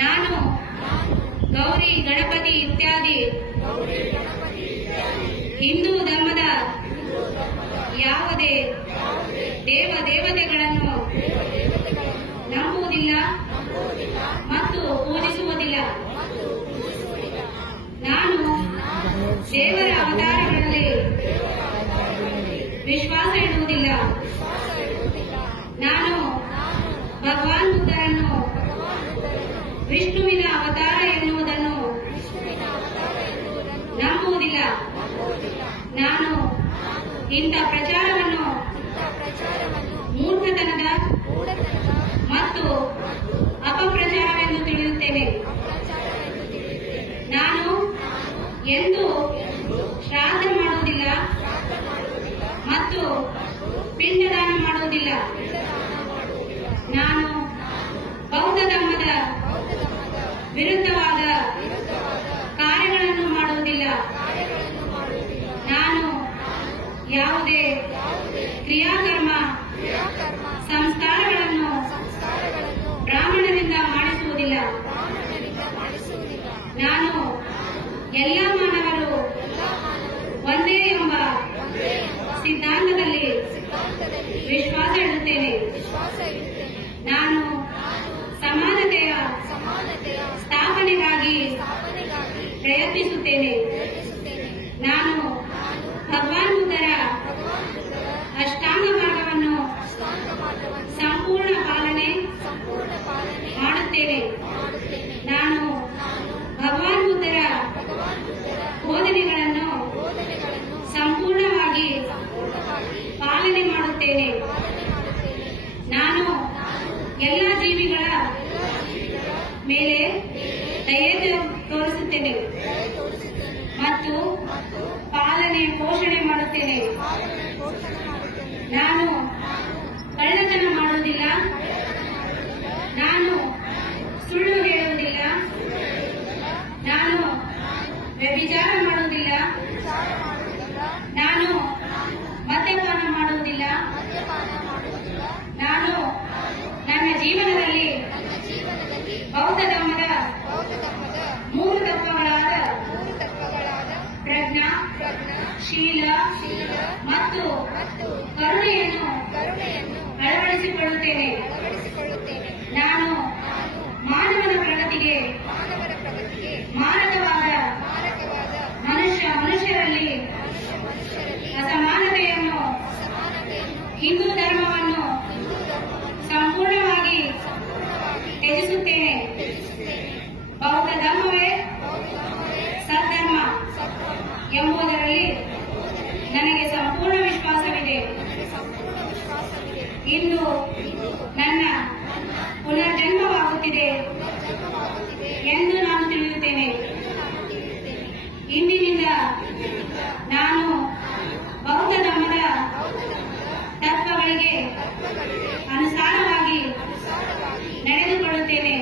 ನಾನು ಗೌರಿ ಗಣಪತಿ ಇತ್ಯಾದಿ ಹಿಂದೂ ಧರ್ಮದ ಯಾವುದೇ ದೇವ ದೇವತೆಗಳನ್ನು ನಂಬುವುದಿಲ್ಲ ಮತ್ತು ಪೂಜಿಸುವುದಿಲ್ಲ. ನಾನು ದೇವರ ಅವತಾರಗಳಲ್ಲಿ ವಿಶ್ವಾಸ ಇಡುವುದಿಲ್ಲ. ನಾನು ಭಗವಾನ್ ಬುದ್ಧರನ್ನು ವಿಷ್ಣುವಿನ ಅವತಾರ ಎನ್ನುವುದನ್ನು ನಂಬುವುದಿಲ್ಲ. ನಾನು ಇಂಥ ಪ್ರಚಾರವನ್ನು ಮೂರ್ಖತನದ ಮತ್ತು ಅಪಪ್ರಚಾರವೆಂದು ತಿಳಿಯುತ್ತೇನೆ. ನಾನು ಎಂದೂ ಶ್ರಾದ್ದ ಮಾಡುವುದಿಲ್ಲ ಮತ್ತು ಪಿಂಡದಾನ ಮಾಡುವುದಿಲ್ಲ. ನಾನು ಬೌದ್ಧ ಧರ್ಮದ ವಿರುದ್ಧವಾದ ಕಾರ್ಯಗಳನ್ನು ಮಾಡುವುದಿಲ್ಲ. ನಾನು ಯಾವುದೇ ಕ್ರಿಯಾಕರ್ಮ ಸಂಸ್ಕಾರಗಳನ್ನು ಬ್ರಾಹ್ಮಣರಿಂದ ಮಾಡಿಸುವುದಿಲ್ಲ. ನಾನು ಎಲ್ಲ ಮಾನವರು ಒಂದೇ ಎಂಬ ಸಿದ್ಧಾಂತದಲ್ಲಿ ವಿಶ್ವಾಸ ಇಡುತ್ತೇನೆ. ನಾನು ಸಮಾನತೆಯ ಸ್ಥಾಪನೆಗಾಗಿ ಪ್ರಯತ್ನಿಸುತ್ತೇನೆ. ನಾನು ಭಗವಾನ್ ಬುದ್ಧರ ಅಷ್ಟಾಂಗ ಮಾರ್ಗವನ್ನು ಸಂಪೂರ್ಣ ಪಾಲನೆ ಮಾಡುತ್ತೇನೆ. ನಾನು ಭಗವಾನ್ ಬುದ್ಧರ ಬೋಧನೆಗಳನ್ನು ಸಂಪೂರ್ಣವಾಗಿ ಪಾಲನೆ ಮಾಡುತ್ತೇನೆ. ನಾನು ಎಲ್ಲ ಜೀವಿಗಳ ಮೇಲೆ ದಯೆ ತೋರಿಸುತ್ತೇನೆ ಮತ್ತು ಪಾಲನೆ ಪೋಷಣೆ ಮಾಡುತ್ತೇನೆ. ನಾನು ಕಳ್ಳತನ ಮಾಡುವುದಿಲ್ಲ. ನಾನು ಸುಳ್ಳು ಹೇಳುವುದಿಲ್ಲ. ನಾನು ವ್ಯಭಿಚಾರ ಮಾಡುವುದಿಲ್ಲ. ನಾನು ಮದ್ಯಪಾನ ಮಾಡುವುದಿಲ್ಲ. ನಾನು ನನ್ನ ಜೀವನದಲ್ಲಿ ಬೌದ್ಧ ಧರ್ಮದ 3 ತತ್ವಗಳಾದ ಪ್ರಜ್ಞಾ, ಶೀಲ ಮತ್ತು ಕರುಣೆಯನ್ನು ಅಳವಡಿಸಿಕೊಳ್ಳುತ್ತೇನೆ. ನಾನು ಮಾನವನ ಪ್ರಗತಿಗೆ ಮಾರಕವಾದ ಮನುಷ್ಯರಲ್ಲಿ ಅಸಮಾನತೆಯನ್ನು, ಹಿಂದೂ ಧರ್ಮವನ್ನು ಸಂಪೂರ್ಣವಾಗಿ ತ್ಯಜಿಸುತ್ತೇನೆ. ಬೌದ್ಧ ಧರ್ಮವೇ ಸದ್ಧರ್ಮ ಎಂಬುದರಲ್ಲಿ ನನಗೆ ಸಂಪೂರ್ಣ ವಿಶ್ವಾಸವಿದೆ. ಇಂದು ನನ್ನ ಪುನರ್ಜನ್ಮವಾಗುತ್ತಿದೆ ಎಂದು ನಾನು ತಿಳಿಯುತ್ತೇನೆ. ಇಂದಿನಿಂದ ನಾನು ಬೌದ್ಧ ಧರ್ಮದ ತತ್ವಗಳಿಗೆ ಅನುಸಾರವಾಗಿ ನಡೆದುಕೊಳ್ಳುತ್ತೇನೆ.